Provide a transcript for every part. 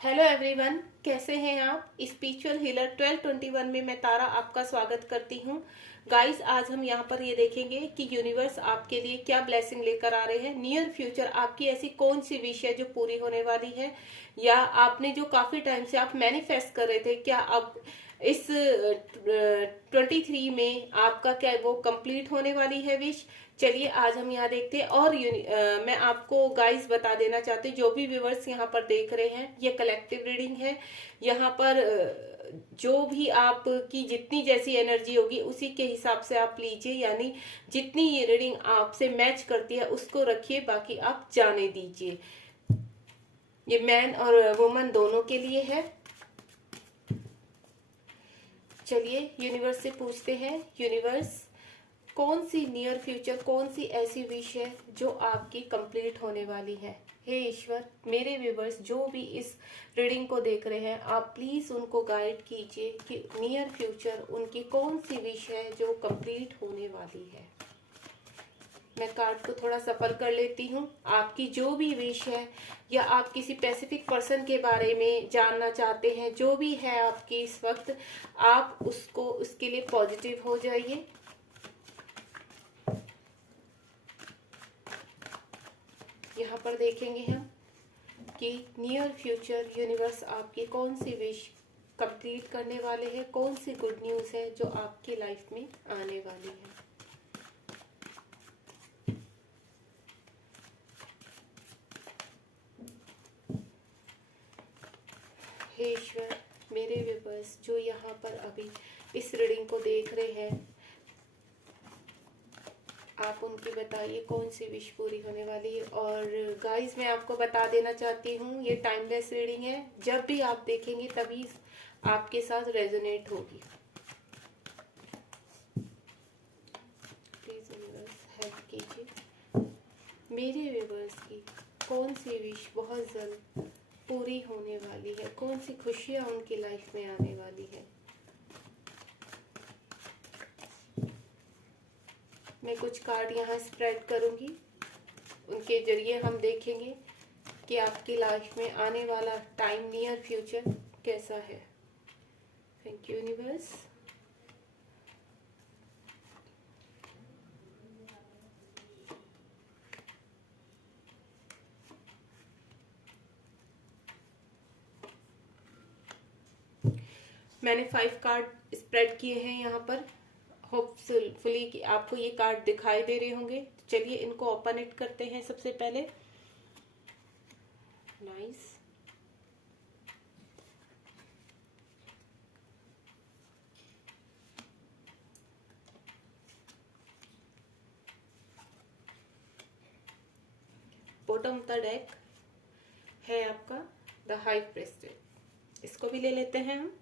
Hello everyone, कैसे हैं आप। स्पिरिचुअल हीलर 1221 में मैं तारा आपका स्वागत करती हूँ। गाइस, आज हम यहाँ पर ये देखेंगे कि यूनिवर्स आपके लिए क्या ब्लेसिंग लेकर आ रहे हैं। नियर फ्यूचर आपकी ऐसी कौन सी विश है जो पूरी होने वाली है, या आपने जो काफी टाइम से आप मैनिफेस्ट कर रहे थे, क्या अब इस 23 में आपका क्या वो कंप्लीट होने वाली है विश। चलिए आज हम यहाँ देखते हैं। और मैं आपको गाइस बता देना चाहती हूँ, जो भी व्यूवर्स यहाँ पर देख रहे हैं, ये कलेक्टिव रीडिंग है। यहाँ पर जो भी आपकी जितनी जैसी एनर्जी होगी उसी के हिसाब से आप लीजिए, यानी जितनी ये रीडिंग आपसे मैच करती है उसको रखिए, बाकी आप जाने दीजिए। ये मैन और वुमन दोनों के लिए है। चलिए यूनिवर्स से पूछते हैं, यूनिवर्स कौन सी नियर फ्यूचर, कौन सी ऐसी विश है जो आपकी कंप्लीट होने वाली है। हे ईश्वर, मेरे व्यूवर्स जो भी इस रीडिंग को देख रहे हैं, आप प्लीज उनको गाइड कीजिए कि नियर फ्यूचर उनकी कौन सी विश है जो कंप्लीट होने वाली है। मैं कार्ड को थोड़ा सफल कर लेती हूँ। आपकी जो भी विश है, या आप किसी स्पेसिफिक पर्सन के बारे में जानना चाहते हैं, जो भी है आपकी इस वक्त, आप उसको उसके लिए पॉजिटिव हो जाइए। यहाँ पर देखेंगे हम कि नियर फ्यूचर यूनिवर्स आपकी कौन सी विश कंप्लीट करने वाले हैं, कौन सी गुड न्यूज़ है जो आपकी लाइफ में आने वाली है। हे ईश्वर, मेरे व्यूवर्स जो यहाँ पर अभी इस रीडिंग को देख रहे हैं, आप उनकी बताइए कौन सी विश पूरी होने वाली है। और गाइस, मैं आपको बता देना चाहती हूँ, ये टाइमलेस रीडिंग है। जब भी आप देखेंगे तभी आपके साथ रेजोनेट होगी। प्लीज यूनिवर्स हेल्प कीजिए, मेरे व्यूवर्स की कौन सी विश बहुत जल्द पूरी होने वाली है, कौन सी खुशियाँ उनकी लाइफ में आने वाली है। मैं कुछ कार्ड यहाँ स्प्रेड करूँगी, उनके जरिए हम देखेंगे कि आपकी लाइफ में आने वाला टाइम नियर फ्यूचर कैसा है। Thank you universe. मैंने 5 कार्ड स्प्रेड किए हैं यहाँ पर। होपफुली कि आपको ये कार्ड दिखाई दे रहे होंगे। चलिए इनको ओपन इट करते हैं सबसे पहले। Nice. Bottom of the deck है आपका द हाई प्रेस्टेड। इसको भी ले लेते हैं हम।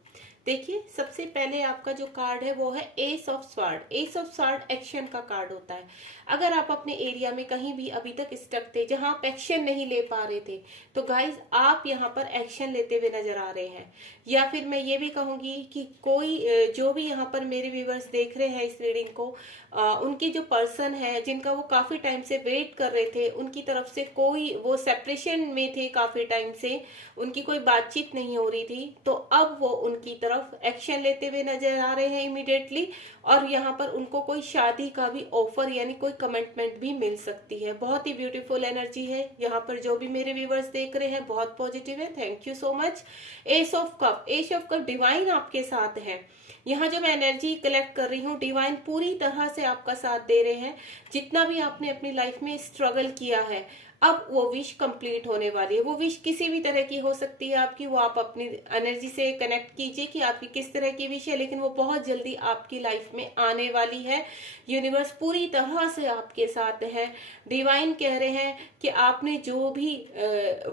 देखिए, सबसे पहले आपका जो कार्ड है वो है S of sword. S of sword action का कार्ड होता है। अगर आप अपने एरिया में कहीं भी अभी तक स्टक थे, जहां आप एक्शन नहीं ले पा रहे थे, तो गाइज आप यहाँ पर एक्शन लेते हुए नजर आ रहे हैं। या फिर मैं ये भी कहूंगी कि कोई जो भी यहाँ पर मेरे व्यूवर्स देख रहे हैं इस रीडिंग को, उनकी जो पर्सन है जिनका वो काफी टाइम से वेट कर रहे थे, उनकी तरफ से कोई वो सेपरेशन में थे काफी टाइम से, उनकी कोई बातचीत नहीं हो रही थी, तो अब वो उनकी तरफ एक्शन लेते हुए नजर आ रहे हैं इमीडिएटली। और यहाँ पर उनको कोई शादी का भी ऑफर यानी कोई कमिटमेंट भी मिल सकती है। बहुत ही ब्यूटीफुल एनर्जी है यहाँ पर। जो भी मेरे व्यूवर्स देख रहे हैं बहुत पॉजिटिव है। Thank you so much. S of cup, S of cup divine आपके साथ है। यहाँ जो मैं एनर्जी कलेक्ट कर रही हूँ, डिवाइन पूरी तरह से आपका साथ दे रहे हैं। जितना भी आपने अपनी लाइफ में स्ट्रगल किया है, अब वो विश कंप्लीट होने वाली है। वो विश किसी भी तरह की हो सकती है आपकी, वो आप अपनी एनर्जी से कनेक्ट कीजिए कि आपकी किस तरह की विश है, लेकिन वो बहुत जल्दी आपकी लाइफ में आने वाली है। यूनिवर्स पूरी तरह से आपके साथ है। डिवाइन कह रहे हैं कि आपने जो भी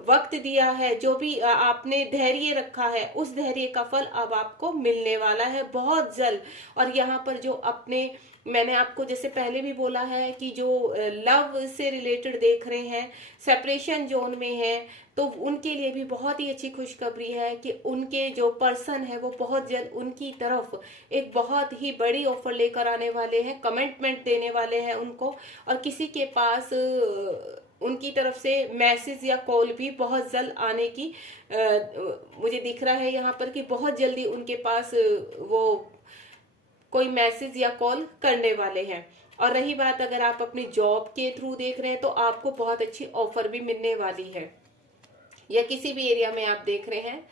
वक्त दिया है, जो भी आपने धैर्य रखा है, उस धैर्य का फल अब आपको मिलने वाला है बहुत जल्द। और यहाँ पर जो अपने, मैंने आपको जैसे पहले भी बोला है कि जो लव से रिलेटेड देख रहे हैं, सेपरेशन जोन में है, तो उनके लिए भी बहुत ही अच्छी खुशखबरी है कि उनके जो पर्सन है वो बहुत जल्द उनकी तरफ एक बहुत ही बड़ी ऑफर लेकर आने वाले हैं, कमिटमेंट देने वाले हैं उनको। और किसी के पास उनकी तरफ से मैसेज या कॉल भी बहुत जल्द आने की मुझे दिख रहा है यहाँ पर कि बहुत जल्दी उनके पास वो कोई मैसेज या कॉल करने वाले हैं। और रही बात अगर आप अपनी जॉब के थ्रू देख रहे हैं तो आपको बहुत अच्छी ऑफर भी मिलने वाली है, या किसी भी एरिया में आप देख रहे हैं।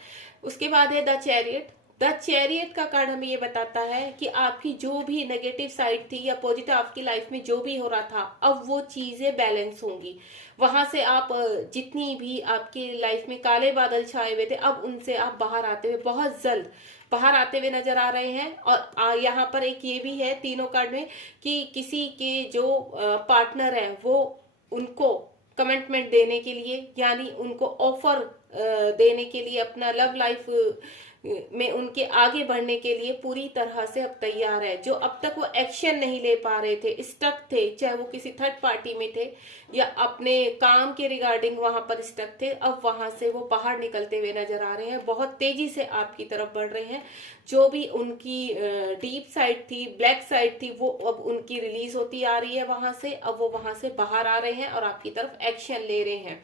उसके बाद है द चैरियट। द चैरियट का कार्ड हमें ये बताता है कि आपकी जो भी नेगेटिव साइड थी या पॉजिटिव आपकी लाइफ में जो भी हो रहा था, अब वो चीजें बैलेंस होंगी। वहां से आप जितनी भी आपकी लाइफ में काले बादल छाए हुए थे, अब उनसे आप बाहर आते हुए बहुत जल्द बाहर आते हुए नजर आ रहे हैं। और यहाँ पर एक ये भी है तीनों कार्ड में कि किसी के जो पार्टनर है वो उनको कमिटमेंट देने के लिए, यानी उनको ऑफर देने के लिए, अपना लव लाइफ में उनके आगे बढ़ने के लिए पूरी तरह से अब तैयार है। जो अब तक वो एक्शन नहीं ले पा रहे थे, स्टक थे, चाहे वो किसी थर्ड पार्टी में थे या अपने काम के रिगार्डिंग वहां पर स्टक थे, अब वहां से वो बाहर निकलते हुए नजर आ रहे हैं, बहुत तेजी से आपकी तरफ बढ़ रहे हैं। जो भी उनकी डीप साइड थी, ब्लैक साइड थी, वो अब उनकी रिलीज होती आ रही है वहां से। अब वो वहां से बाहर आ रहे हैं और आपकी तरफ एक्शन ले रहे हैं।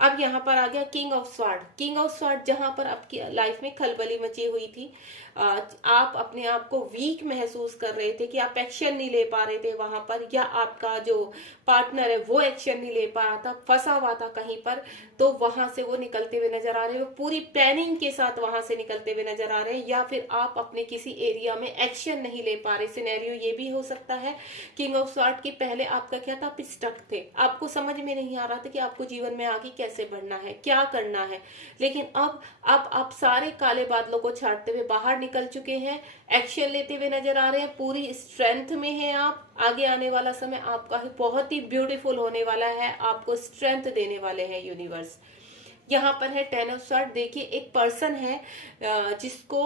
अब यहाँ पर आ गया king of sword. King of sword जहां पर आपकी लाइफ में खलबली मची हुई थी, आप अपने आप को वीक महसूस कर रहे थे कि आप एक्शन नहीं ले पा रहे थे वहां पर, या आपका जो पार्टनर है वो एक्शन नहीं ले पा रहा था, फंसा हुआ था कहीं पर, तो वहां से वो निकलते हुए नजर आ रहे हैं। पूरी प्लानिंग के साथ वहां से निकलते हुए नजर आ रहे हैं। या फिर आप अपने किसी एरिया में एक्शन नहीं ले पा रहे, सिनेरियो ये भी हो सकता है। किंग ऑफ स्वार्ड के पहले आपका क्या था, आप स्टक थे, आपको समझ में नहीं आ रहा था कि आपको जीवन में आगे कैसे बढ़ना है, क्या करना है। लेकिन अब आप सारे काले बादलों को छाटते हुए बाहर निकल चुके हैं, एक्शन लेते हुए नजर आ रहे हैं, पूरी स्ट्रेंथ में हैं आप। आगे आने वाला समय आपका बहुत ही ब्यूटीफुल होने वाला है, आपको स्ट्रेंथ देने वाले हैं यूनिवर्स। यहाँ पर है टेन ऑफ स्वार्ड। देखिए एक पर्सन है जिसको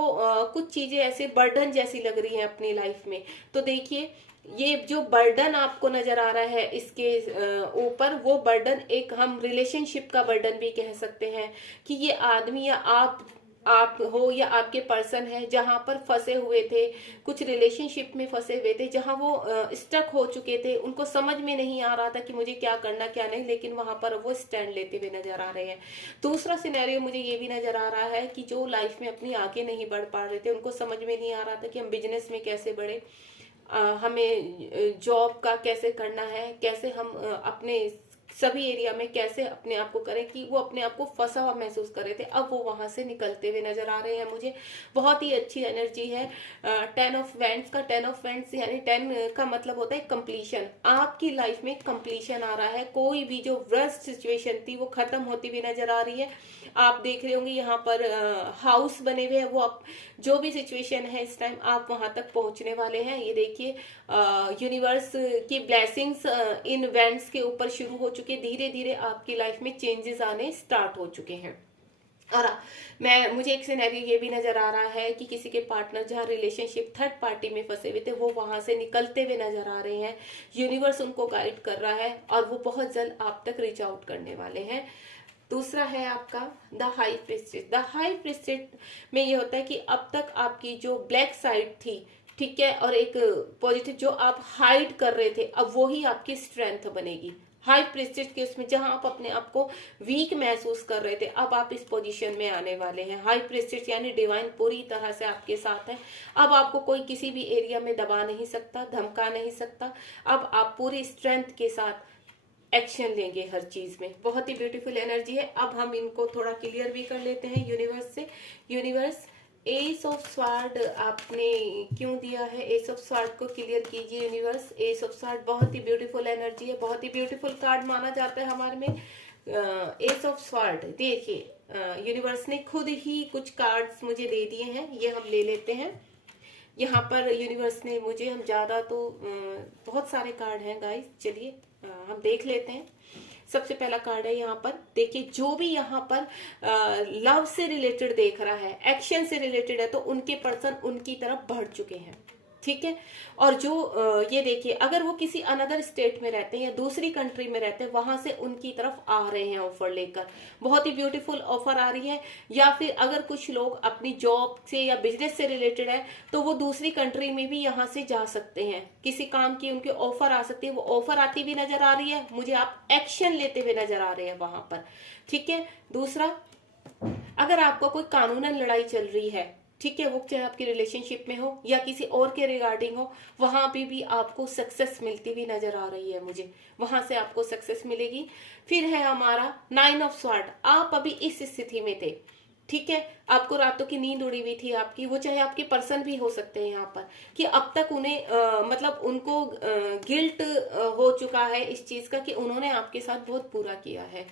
कुछ चीजें ऐसे बर्डन जैसी लग रही हैं अपनी लाइफ में। तो देखिए ये जो बर्डन आपको नजर आ रहा है इसके ऊपर, वो बर्डन एक हम रिलेशनशिप का बर्डन भी कह सकते हैं कि ये आदमी या आप हो या आपके पर्सन है जहां पर फंसे हुए थे, कुछ रिलेशनशिप में फंसे हुए थे, जहां वो स्टक हो चुके थे, उनको समझ में नहीं आ रहा था कि मुझे क्या करना क्या नहीं, लेकिन वहां पर वो स्टैंड लेते हुए नजर आ रहे हैं। दूसरा सिनेरियो मुझे ये भी नजर आ रहा है कि जो लाइफ में अपनी आगे नहीं बढ़ पा रहे थे, उनको समझ में नहीं आ रहा था कि हम बिजनेस में कैसे बढ़े, हमें जॉब का कैसे करना है, कैसे हम अपने सभी एरिया में कैसे अपने आप को करें, कि वो अपने आप को फंसा हुआ महसूस कर रहे थे, अब वो वहां से निकलते हुए नजर आ रहे हैं। मुझे बहुत ही अच्छी एनर्जी है टेन ऑफ वैंड्स का। टेन ऑफ वैंड्स यानी 10 का मतलब होता है कंप्लीशन। आपकी लाइफ में कंप्लीशन आ रहा है, कोई भी जो वर्स्ट सिचुएशन थी वो खत्म होती हुई नजर आ रही है। आप देख रहे होंगे यहाँ पर हाउस बने हुए हैं, वो आप जो भी सिचुएशन है इस टाइम आप वहां तक पहुंचने वाले हैं। ये देखिए यूनिवर्स की ब्लेसिंग्स इन इवेंट्स के ऊपर शुरू हो चुके, धीरे धीरे आपकी लाइफ में चेंजेस आने स्टार्ट हो चुके हैं। और मुझे एक सिनेरियो ये भी नजर आ रहा है कि किसी के पार्टनर जहाँ रिलेशनशिप थर्ड पार्टी में फंसे हुए थे, वो वहां से निकलते हुए नजर आ रहे हैं। यूनिवर्स उनको गाइड कर रहा है और वो बहुत जल्द आप तक रीच आउट करने वाले हैं। दूसरा है आपका the high priestess. The high priestess में ये होता है कि अब तक आपकी जो ब्लैक साइड थी, ठीक है, और एक पॉजिटिव जो आप हाइड कर रहे थे, अब वो ही आपकी स्ट्रेंथ बनेगी। हाई प्रीस्टेस के उसमें जहां आप अपने आप को वीक महसूस कर रहे थे, अब आप इस पोजीशन में आने वाले हैं। हाई प्रीस्टेस यानी डिवाइन पूरी तरह से आपके साथ है। अब आपको कोई किसी भी एरिया में दबा नहीं सकता, धमका नहीं सकता। अब आप पूरी स्ट्रेंथ के साथ एक्शन लेंगे हर चीज में। बहुत ही ब्यूटीफुल एनर्जी है। अब हम इनको थोड़ा क्लियर भी कर लेते हैं यूनिवर्स से। यूनिवर्स एस ऑफ स्वार्ड आपने क्यों दिया है, एस ऑफ स्वार्ड को क्लियर कीजिए यूनिवर्स। एस ऑफ स्वार्ड बहुत ही ब्यूटीफुल एनर्जी है, बहुत ही ब्यूटीफुल कार्ड माना जाता है हमारे में एस ऑफ स्वार्ड। देखिए यूनिवर्स ने खुद ही कुछ कार्ड्स मुझे दे दिए हैं, ये हम ले लेते हैं। यहाँ पर यूनिवर्स ने मुझे, हम ज्यादा तो बहुत सारे कार्ड हैं गाइस, चलिए हम देख लेते हैं। सबसे पहला कार्ड है यहाँ पर, देखिए जो भी यहाँ पर लव से रिलेटेड देख रहा है, एक्शन से रिलेटेड है, तो उनके पर्सन उनकी तरफ बढ़ चुके हैं। ठीक है। और जो ये देखिए, अगर वो किसी अनदर स्टेट में रहते हैं या दूसरी कंट्री में रहते हैं, वहां से उनकी तरफ आ रहे हैं ऑफर लेकर, बहुत ही ब्यूटीफुल ऑफर आ रही है। या फिर अगर कुछ लोग अपनी जॉब से या बिजनेस से रिलेटेड है तो वो दूसरी कंट्री में भी यहाँ से जा सकते हैं, किसी काम की उनके ऑफर आ सकती है, वो ऑफर आती भी नजर आ रही है मुझे, आप एक्शन लेते हुए नजर आ रहे हैं वहां पर। ठीक है। दूसरा, अगर आपको कोई कानूनन लड़ाई चल रही है, ठीक है, वो चाहे आपकी रिलेशनशिप में हो या किसी और के रिगार्डिंग हो, वहां पे भी आपको सक्सेस मिलती हुई नजर आ रही है मुझे, वहां से आपको सक्सेस मिलेगी। फिर है हमारा 9 ऑफ स्वॉर्ड। आप अभी इस स्थिति में थे, ठीक है, आपको रातों की नींद उड़ी हुई थी आपकी, वो चाहे आपके पर्सन भी हो सकते हैं यहाँ पर, कि अब तक उन्हें मतलब उनको गिल्ट हो चुका है इस चीज का कि उन्होंने आपके साथ बहुत बुरा किया है।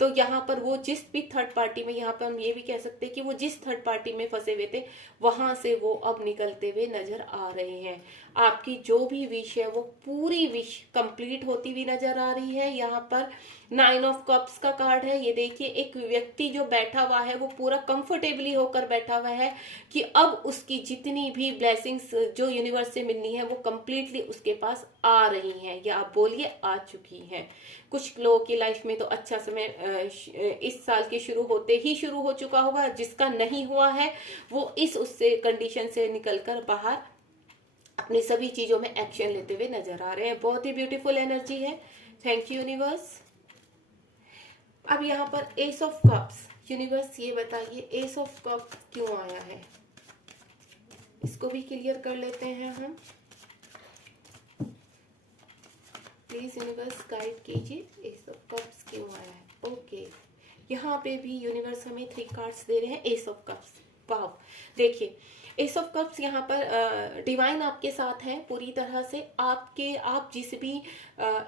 तो यहाँ पर वो जिस भी थर्ड पार्टी में, यहाँ पर हम ये भी कह सकते हैं कि वो जिस थर्ड पार्टी में फंसे हुए थे, वहां से वो अब निकलते हुए नजर आ रहे हैं। आपकी जो भी विश है वो पूरी विश कंप्लीट होती हुई नजर आ रही है। यहाँ पर 9 ऑफ कप्स का कार्ड है। ये देखिए, एक व्यक्ति जो बैठा हुआ है वो पूरा कंफर्टेबली होकर बैठा हुआ है कि अब उसकी जितनी भी ब्लेसिंग्स जो यूनिवर्स से मिलनी है वो कंप्लीटली उसके पास आ रही हैं, या आप बोलिए आ चुकी हैं। कुछ लोगों की लाइफ में तो अच्छा समय इस साल के शुरू होते ही शुरू हो चुका होगा, जिसका नहीं हुआ है वो इस उससे कंडीशन से निकलकर बाहर अपनी सभी चीजों में एक्शन लेते हुए नजर आ रहे हैं। बहुत ही ब्यूटीफुल एनर्जी है। Thank you universe. अब यहाँ पर एस ऑफ कप्स, यूनिवर्स ये बताइए एस ऑफ कप क्यों आया है, इसको भी क्लियर कर लेते हैं हम। प्लीज यूनिवर्स गाइड कीजिए एस ऑफ कप्स क्यों आया है। ओके, यहाँ पे भी यूनिवर्स हमें 3 कार्ड्स दे रहे हैं एस ऑफ कप्स। वाह, देखिए एस ऑफ कप्स यहाँ पर डिवाइन आपके साथ है पूरी तरह से। आप जिस भी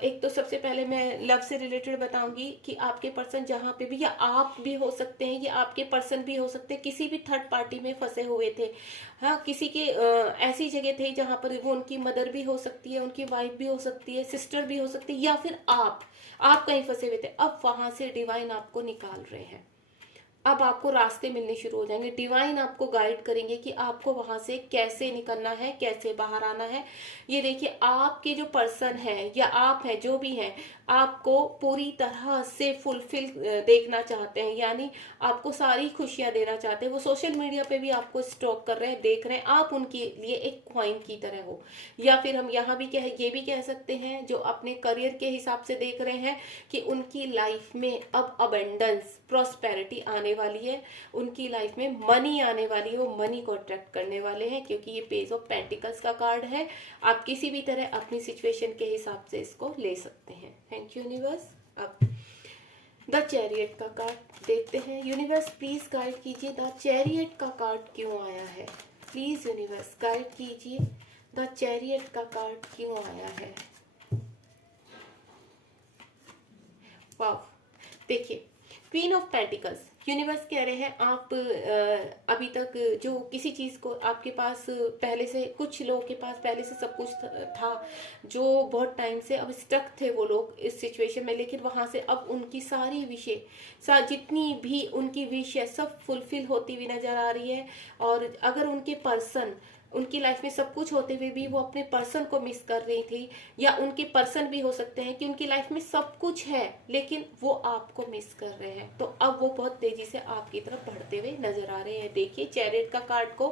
एक तो सबसे पहले मैं लव से रिलेटेड बताऊंगी कि आपके पर्सन जहाँ पे भी, या आप भी हो सकते हैं, या आपके पर्सन भी हो सकते हैं, किसी भी थर्ड पार्टी में फंसे हुए थे। हाँ, किसी के ऐसी जगह थे जहाँ पर वो उनकी मदर भी हो सकती है, उनकी वाइफ भी हो सकती है, सिस्टर भी हो सकती है, या फिर आप कहीं फंसे हुए थे। अब वहां से डिवाइन आपको निकाल रहे हैं, अब आपको रास्ते मिलने शुरू हो जाएंगे। डिवाइन आपको गाइड करेंगे कि आपको वहां से कैसे निकलना है, कैसे बाहर आना है। ये देखिए, आपके जो पर्सन है या आप है, जो भी है, आपको पूरी तरह से फुलफिल देखना चाहते हैं, यानी आपको सारी खुशियां देना चाहते हैं। वो सोशल मीडिया पे भी आपको स्टॉक कर रहे हैं, देख रहे हैं, आप उनके लिए एक क्वाइन की तरह हो। या फिर हम यहाँ भी ये भी कह सकते हैं, जो अपने करियर के हिसाब से देख रहे हैं कि उनकी लाइफ में अब अबंडेंस, प्रॉस्पेरिटी आने वाली है, उनकी लाइफ में मनी आने वाली है, वो मनी को अट्रैक्ट करने वाले हैं, क्योंकि ये पेज ऑफ पेंटिकल्स का कार्ड है। आप किसी भी तरह अपनी सिचुएशन के हिसाब से इसको ले सकते हैं। Thank you universe. अब द चैरियट का कार्ड देखते हैं। यूनिवर्स प्लीज गाइड कीजिए, द चैरियट का कार्ड क्यों आया है। प्लीज यूनिवर्स गाइड कीजिए, द चैरियट का कार्ड क्यों आया है। वाह, देखिए क्वीन ऑफ पेंटिकल्स, यूनिवर्स कह रहे हैं आप अभी तक जो किसी चीज को आपके पास पहले से, कुछ लोगों के पास पहले से सब कुछ था, जो बहुत टाइम से अब स्टक थे वो लोग इस सिचुएशन में, लेकिन वहां से अब उनकी सारी विशेष, जितनी भी उनकी विश है सब फुलफिल होती हुई नजर आ रही है। और अगर उनके पर्सन, उनकी लाइफ में सब कुछ होते हुए भी वो अपने पर्सन को मिस कर रही थी, या उनके पर्सन भी हो सकते हैं कि उनकी लाइफ में सब कुछ है लेकिन वो आपको मिस कर रहे हैं, तो अब वो बहुत तेजी से आपकी तरफ बढ़ते हुए नजर आ रहे हैं। देखिए, चैरियट का कार्ड को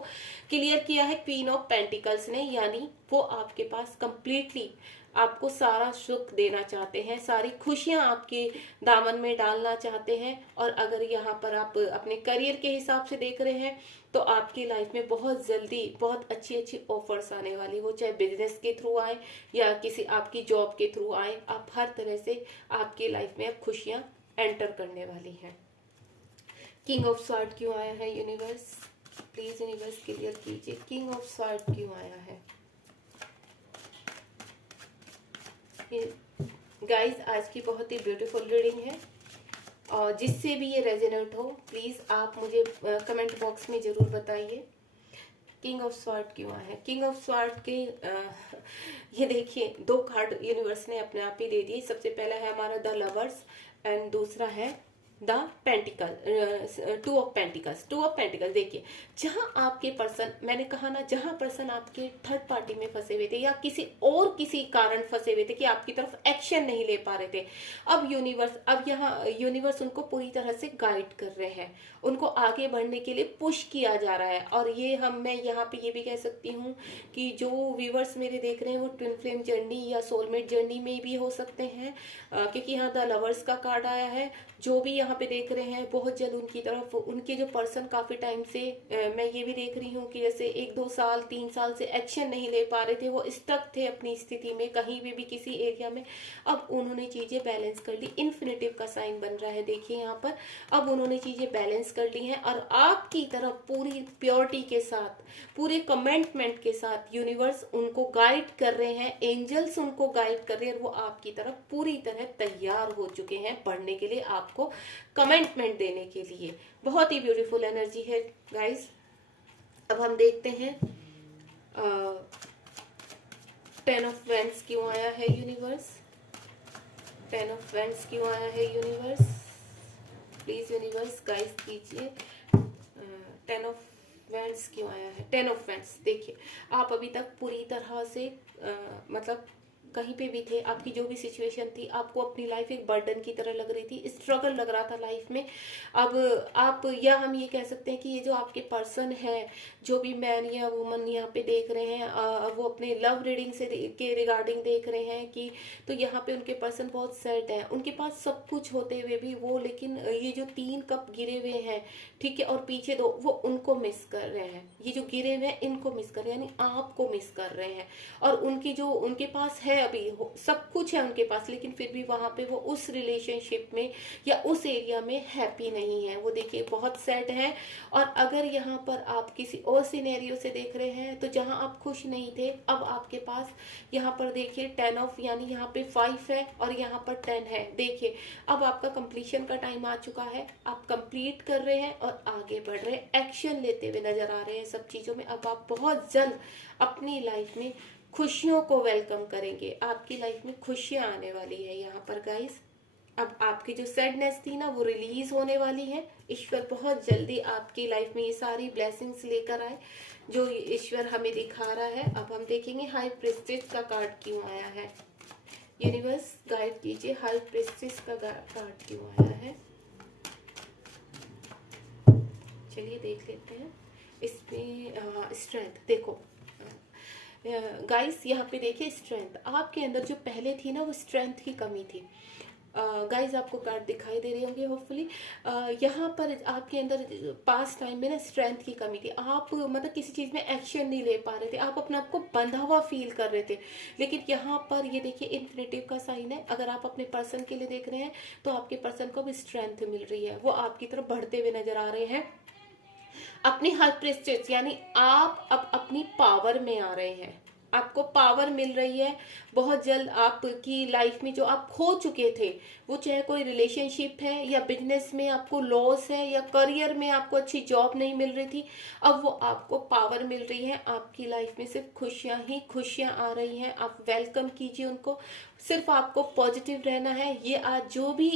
क्लियर किया है क्वीन ऑफ पेंटिकल्स ने, यानी वो आपके पास कंप्लीटली आपको सारा सुख देना चाहते हैं, सारी खुशियां आपके दामन में डालना चाहते हैं। और अगर यहाँ पर आप अपने करियर के हिसाब से देख रहे हैं तो आपकी लाइफ में बहुत जल्दी बहुत अच्छी अच्छी ऑफर्स आने वाली, वो चाहे बिजनेस के थ्रू आए या किसी आपकी जॉब के थ्रू आए, आप हर तरह से आपकी लाइफ में अब खुशियां एंटर करने वाली हैं। किंग ऑफ स्वॉर्ड क्यों आया है यूनिवर्स, प्लीज यूनिवर्स क्लियर कीजिए, किंग ऑफ स्वॉर्ड क्यों आया है। गाइस, आज की बहुत ही ब्यूटीफुल रीडिंग है, और जिससे भी ये रेजोनेट हो प्लीज आप मुझे कमेंट बॉक्स में जरूर बताइए किंग ऑफ स्वॉर्ड क्यों आया है। किंग ऑफ स्वॉर्ड के ये देखिए 2 कार्ड यूनिवर्स ने अपने आप ही दे दिए। सबसे पहला है हमारा द लवर्स एंड दूसरा है the pentacle, two of pentacles. Two of pentacles देखिए, जहां आपके पर्सन, मैंने कहा ना, जहां पर्सन आपके थर्ड पार्टी में फंसे हुए थे या किसी कारण फंसे हुए थे कि आपकी तरफ एक्शन नहीं ले पा रहे थे, अब यहाँ यूनिवर्स उनको पूरी तरह से गाइड कर रहे हैं, उनको आगे बढ़ने के लिए पुश किया जा रहा है। और ये मैं यहाँ पे ये भी कह सकती हूँ कि जो व्यूवर्स मेरे देख रहे हैं वो ट्विन फ्लेम जर्नी या सोलमेट जर्नी में भी हो सकते हैं, क्योंकि यहाँ द लवर्स का कार्ड आया है। जो भी यहाँ पे देख रहे हैं, बहुत जल्द उनकी तरफ, उनके जो पर्सन काफी टाइम से, मैं ये भी देख रही हूँ कि जैसे 1-2 साल 3 साल से एक्शन नहीं ले पा रहे थे, वो स्टक थे अपनी स्थिति में कहीं भी किसी एरिया में। अब उन्होंने चीजें बैलेंस कर ली, इन्फिनिटिव का साइन बन रहा है देखिए यहाँ पर। अब उन्होंने चीजें बैलेंस कर ली हैं और आपकी तरफ पूरी प्योरिटी के साथ, पूरे कमिटमेंट के साथ यूनिवर्स उनको गाइड कर रहे हैं, एंजल्स उनको गाइड कर रहे हैं, और वो आपकी तरफ पूरी तरह तैयार हो चुके हैं बढ़ने के लिए, आपको कमिटमेंट देने के लिए। बहुत ही ब्यूटीफुल एनर्जी है गाइस। अब हम देखते हैं 10 ऑफ वेंड्स क्यों आया है यूनिवर्स, 10 ऑफ वेंड्स क्यों आया है यूनिवर्स, प्लीज यूनिवर्स गाइस कीजिए। 10 ऑफ वेंड्स क्यों आया है, 10 ऑफ वेंड्स। देखिए, आप अभी तक पूरी तरह से मतलब कहीं पे भी थे, आपकी जो भी सिचुएशन थी, आपको अपनी लाइफ एक बर्डन की तरह लग रही थी, स्ट्रगल लग रहा था लाइफ में। अब आप, या हम ये कह सकते हैं कि ये जो आपके पर्सन है, जो भी मैन या वुमन यहाँ पे देख रहे हैं, वो अपने लव रीडिंग से के रिगार्डिंग देख रहे हैं कि, तो यहाँ पे उनके पर्सन बहुत सैड है, उनके पास सब कुछ होते हुए भी वो, लेकिन ये जो 3 कप गिरे हुए हैं, ठीक है, और पीछे 2, वो उनको मिस कर रहे हैं। ये जो गिरे हुए हैं इनको मिस कर रहे हैं, यानी आपको मिस कर रहे हैं। और उनकी जो, उनके पास है अभी सब कुछ है उनके पास, लेकिन फिर भी वहां पे वो उस रिलेशनशिप में या उस एरिया में हैप्पी नहीं है, वो देखिए बहुत सैड है। और अगर यहाँ पर आप किसी और सिनेरियो से देख रहे हैं, तो जहां आप खुश नहीं थे, अब आपके पास यहाँ पर देखिए 10 ऑफ, यानी यहाँ पे 5 है और यहाँ पर 10 है। देखिए, अब आपका कंप्लीशन का टाइम आ चुका है, आप कंप्लीट कर रहे हैं और आगे बढ़ रहे हैं, एक्शन लेते हुए नजर आ रहे हैं सब चीजों में। अब आप बहुत जल्द अपनी लाइफ में खुशियों को वेलकम करेंगे, आपकी लाइफ में खुशियां आने वाली है यहाँ पर गाइस। अब आपकी जो सैडनेस थी ना, वो रिलीज होने वाली है। ईश्वर बहुत जल्दी आपकी लाइफ में ये सारी ब्लेसिंग्स लेकर आए जो ईश्वर हमें दिखा रहा है। अब हम देखेंगे हाई प्रिस्टेज का कार्ड क्यों आया है, यूनिवर्स गाइड कीजिए, हाई प्रिस्टेज का कार्ड क्यों आया है। चलिए देख लेते हैं इसमें स्ट्रेंथ। देखो गाइस, यहाँ पे देखिए स्ट्रेंथ, आपके अंदर जो पहले थी ना, वो स्ट्रेंथ की कमी थी। गाइस आपको कार्ड दिखाई दे रही होंगे होपफुली। यहाँ पर आपके अंदर पास्ट टाइम में ना स्ट्रेंथ की कमी थी, आप मतलब किसी चीज़ में एक्शन नहीं ले पा रहे थे, आप अपने आप को बंधा हुआ फील कर रहे थे। लेकिन यहाँ पर ये देखिए इन्फिनिटिव का साइन है, अगर आप अपने पर्सन के लिए देख रहे हैं तो आपके पर्सन को भी स्ट्रेंथ मिल रही है, वो आपकी तरफ बढ़ते हुए नजर आ रहे हैं अपनी हाई प्रेस्टेज, यानी आप अब अपनी पावर में आ रहे हैं, आपको पावर मिल रही है। बहुत जल्द आपकी लाइफ में जो आप खो चुके थे, वो चाहे कोई रिलेशनशिप है या बिजनेस में आपको लॉस है या करियर में आपको अच्छी जॉब नहीं मिल रही थी, अब वो आपको पावर मिल रही है। आपकी लाइफ में सिर्फ खुशियां ही खुशियां आ रही हैं, आप वेलकम कीजिए उनको। सिर्फ आपको पॉजिटिव रहना है। ये आज जो भी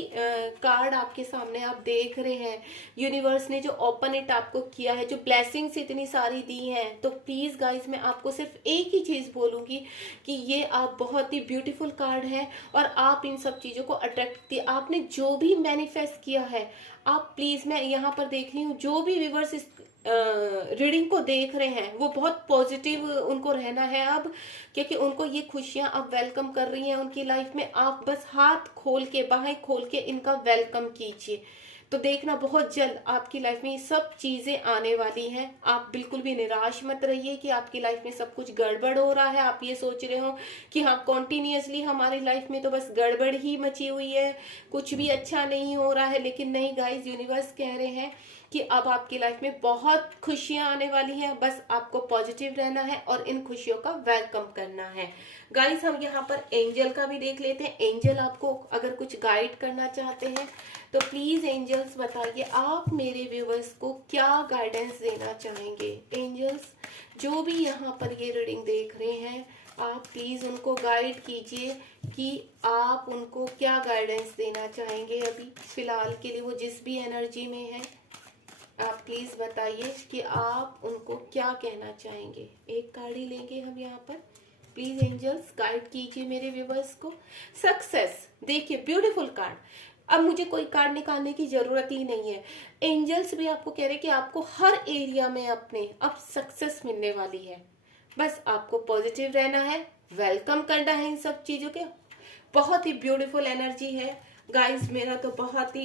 कार्ड आपके सामने आप देख रहे हैं, यूनिवर्स ने जो ओपन इट आपको किया है, जो ब्लेसिंग्स इतनी सारी दी हैं, तो प्लीज गाइज मैं आपको सिर्फ एक ही चीज बोलूंगी कि ये आप बहुत ही ब्यूटीफुल कार्ड है और आप इन सब चीजों को अट्रैक्ट किए, आपने जो भी मैनिफेस्ट किया है, आप प्लीज, मैं यहाँ पर देख रही हूँ जो भी व्यूअर्स इस रीडिंग को देख रहे हैं, वो बहुत पॉजिटिव उनको रहना है अब, क्योंकि उनको ये खुशियां अब वेलकम कर रही हैं उनकी लाइफ में। आप बस हाथ खोल के, बाहें खोल के इनका वेलकम कीजिए, तो देखना बहुत जल्द आपकी लाइफ में ये सब चीजें आने वाली हैं। आप बिल्कुल भी निराश मत रहिए कि आपकी लाइफ में सब कुछ गड़बड़ हो रहा है, आप ये सोच रहे हो कि हाँ कॉन्टिन्यूसली हमारी लाइफ में तो बस गड़बड़ ही मची हुई है, कुछ भी अच्छा नहीं हो रहा है। लेकिन नहीं गाइज, यूनिवर्स कह रहे हैं कि अब आपकी लाइफ में बहुत खुशियां आने वाली हैं, बस आपको पॉजिटिव रहना है और इन खुशियों का वेलकम करना है। गाइस हम यहाँ पर एंजल का भी देख लेते हैं। एंजल आपको अगर कुछ गाइड करना चाहते हैं तो प्लीज एंजल्स बताइए आप मेरे व्यूवर्स को क्या गाइडेंस देना चाहेंगे। एंजल्स जो भी यहाँ पर ये रीडिंग देख रहे हैं, आप प्लीज़ उनको गाइड कीजिए कि आप उनको क्या गाइडेंस देना चाहेंगे अभी फिलहाल के लिए, वो जिस भी एनर्जी में है। आप प्लीज़ बताइए कि आप उनको क्या कहना चाहेंगे। एक कार्ड ही लेंगे हम यहाँ पर। प्लीज एंजल्स गाइड कीजिए मेरे व्यूवर्स को। सक्सेस, देखिए ब्यूटीफुल कार्ड। अब मुझे कोई कार्ड निकालने की जरूरत ही नहीं है। एंजल्स भी आपको कह रहे हैं कि आपको हर एरिया में अपने अब सक्सेस मिलने वाली है। बस आपको पॉजिटिव रहना है, वेलकम करना है इन सब चीजों के। बहुत ही ब्यूटीफुल एनर्जी है गाइस। मेरा तो बहुत ही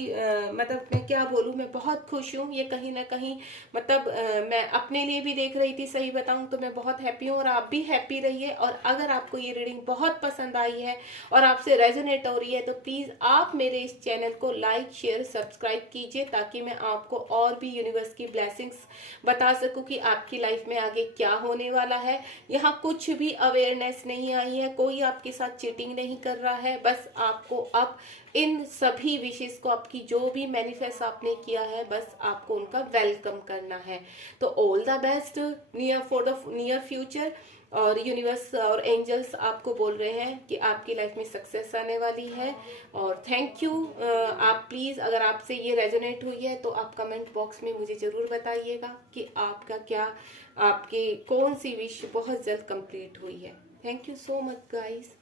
मतलब मैं क्या बोलूँ, मैं बहुत खुश हूँ। ये कहीं ना कहीं मतलब मैं अपने लिए भी देख रही थी, सही बताऊँ तो मैं बहुत हैप्पी हूँ और आप भी हैप्पी रहिए। और अगर आपको ये रीडिंग बहुत पसंद आई है और आपसे रेजोनेट हो रही है तो प्लीज़ आप मेरे इस चैनल को लाइक शेयर सब्सक्राइब कीजिए, ताकि मैं आपको और भी यूनिवर्स की ब्लेसिंग्स बता सकूँ कि आपकी लाइफ में आगे क्या होने वाला है। यहाँ कुछ भी अवेयरनेस नहीं आई है, कोई आपके साथ चीटिंग नहीं कर रहा है। बस आपको अब इन सभी विशेष को, आपकी जो भी मैनिफेस्ट आपने किया है, बस आपको उनका वेलकम करना है। तो all the best near for the near future. और यूनिवर्स और एंजल्स आपको बोल रहे हैं कि आपकी लाइफ में सक्सेस आने वाली है। और थैंक यू। आप प्लीज़, अगर आपसे ये रेजोनेट हुई है तो आप कमेंट बॉक्स में मुझे ज़रूर बताइएगा कि आपका क्या, आपकी कौन सी विश बहुत जल्द कंप्लीट हुई है। Thank you so much guys.